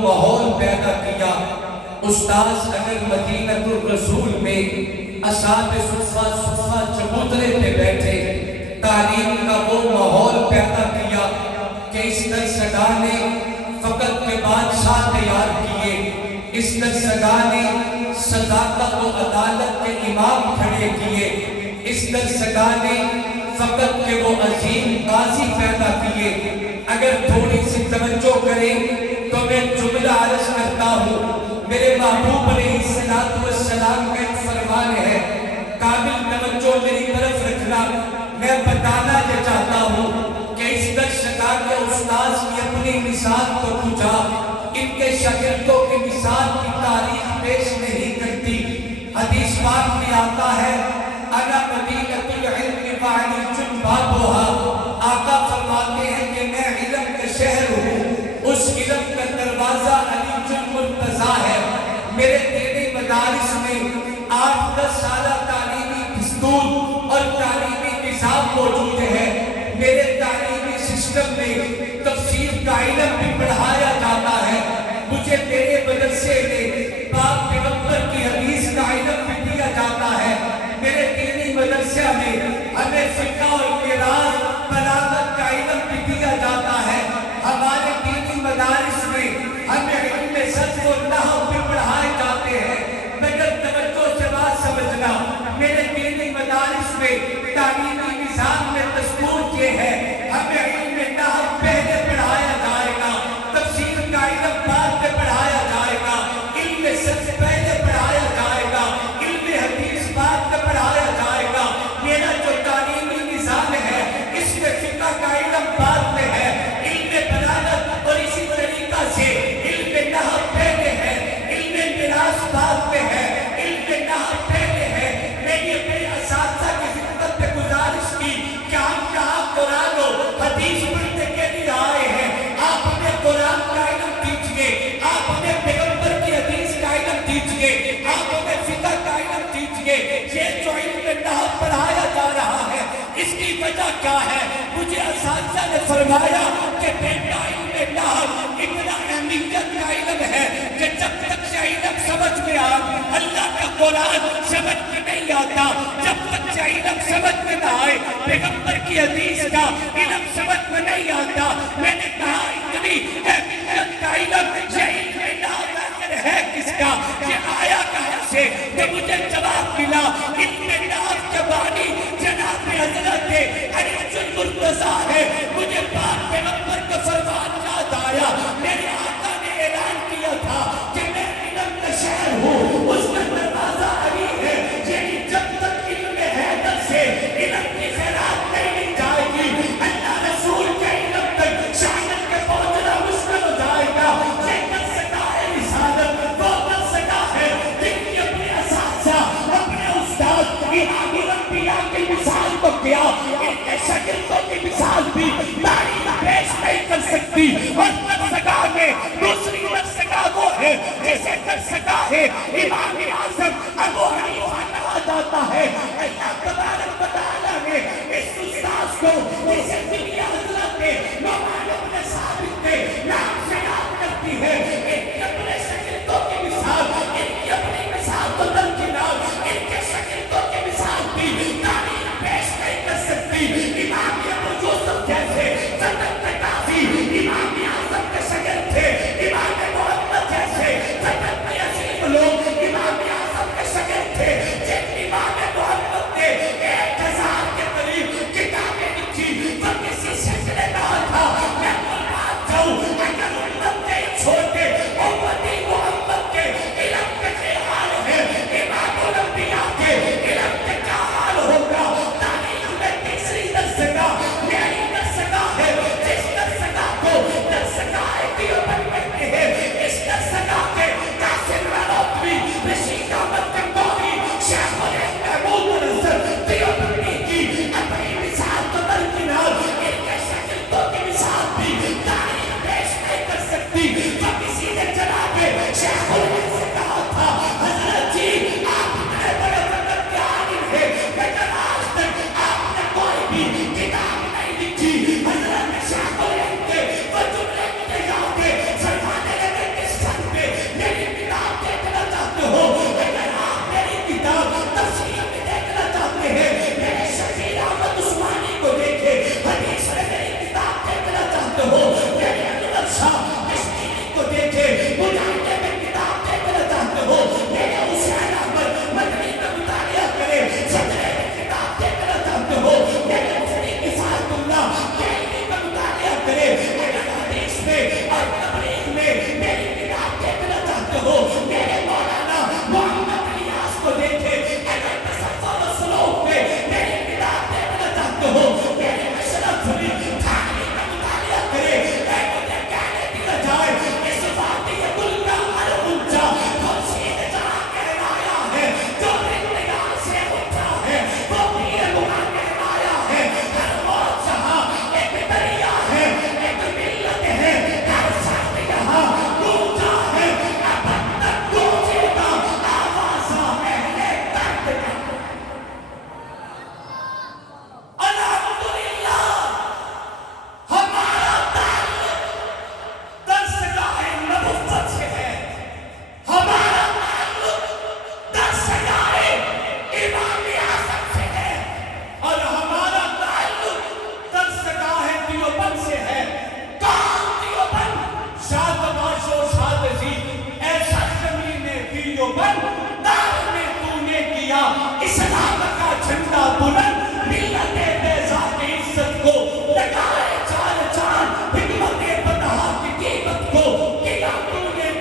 ماحول پیدا کیا. استاذ اگر مدینہ الرسول میں اصحاب صفہ چبوترے پہ بیٹھے تعلیم کا وہ ماحول پیدا کیا کہ اس درسگاہ نے فقط کے بادشاہ تیار کیے، اس درسگاہ نے صداقت و عدالت کے امام کھڑے کیے، اس درسگاہ نے فقط کے وہ عظیم قاضی پیدا کیے. اگر تھوڑی سی توجہ کریں تو میں جملہ عرض کرتا ہوں. میرے محبوب علیہ السلام کا ایک فرمان ہے، کامل توجہ میری طرف رکھنا. میں بتانا یہ چاہتا ہوں کہ اس درسگاہ کے استاذ کی اپنی مثال تو پوچھا، ان کے شاگردوں کی مثال کی تاریخ پیش نہیں کرتی. حدیث پاک میں آتا ہے انا مدینۃ العلم وعلی بابها. آقا فرماتے ہیں کہ میں علم کا شہر ہوں، اس علم کا دروازہ علی المرتضیٰ ہے. میرے دینی مدارس میں 8-10 سالہ تعلیمی دستور اور تعلیمی نظام موجود ہے. میرے تعلیمی سسٹم میں تفسیر کا علم بھی پڑھایا جاتا ہے. مجھے میرے مدرسے میں پاک پیغمبر کی حدیث کا علم بھی دیا جاتا ہے. میرے دینی مدرسے میں ہمیں فقہ اور قرآن بلاغت کا علم بھی دیا جاتا ہے. ہمارے دینی مدارس میں ہمیں علم صرف و نحو بھی پڑھائے جاتے ہیں. مگر توجہ سے بات سمجھنا، میرے دینی مدارس میں تعلیمی نظام میں دستور یہ ہے ہمیں علم نحو پہلے پڑھایا جائے گا، تفسیر کا علم بعد میں پڑھایا جائے گا، علم صرف پہلے پڑھایا جائے گا، علم حدیث بعد میں پڑھایا جائے گا. میرا جو تعلیمی نظام ہے اس میں فقہ کا علم بعد میں ہے، علم بلاغت اور اسی طریقہ سے علم نحو پہلے ہے، علم میراث بعد میں ہے، علم نحو پہلے ہے. میں یہ میرے اساتذہ کی خدمت میں گزارش کی کہ ہم جہاں قرآن و حدیث پڑھنے کے لیے آئے ہیں، آپ ہمیں قرآن کا علم دیجئے، آپ ہمیں پیغمبر کی حدیث کا علم دیجئے، آپ ہمیں فقہ کا علم دیجئے. یہ جو علم نحو پڑھایا جا رہا ہے اس کی وجہ کیا ہے؟ مجھے اساتذہ نے فرمایا کہ بیٹا علم نحو اتنا اہمیت کا علم ہے کہ جب تک سے علم سمجھ میں آ اللہ کا قرآن سمجھ میں نہیں آتا، جب تک سے علم سمجھ میں نہ آئے پیغمبر کی حدیث کا علم سمجھ میں نہیں آتا. میں نے کہا اتنی اہمیت کا علم یہ علم نحو آخر ہے کس کا، یہ آیا کہاں سے؟ کہ مجھے جواب ملا علم نحو کے بانی جناب حضرت علی المرتضیٰ ہے. مجھے پاک پیغمبر کا فرمان یاد آیا، میرے آقا نے اعلان کیا تھا کہ میں علم کا شہر ہوں، اس کا دروازہ علی ہے. یعنی جب تک علم حیدر سے علم کی خیرات نہیں جائے گی اللہ رسول کے علم تک شاگرد کے پہنچنا مشکل ہو جائے گا. یہ درسگاہ ہے رسالت، وہ درسگاہ ہے جن کی اپنے اساتذہ اپنے استاد امام الانبیاء کی مثال کو کیا، ان کے شاگردوں کی مثال بھی تعلیم پیش نہیں کر سکتی. اور درسگاہ میں دوسری درسگاہ وہ ہے جسے درسگاہ ہے امام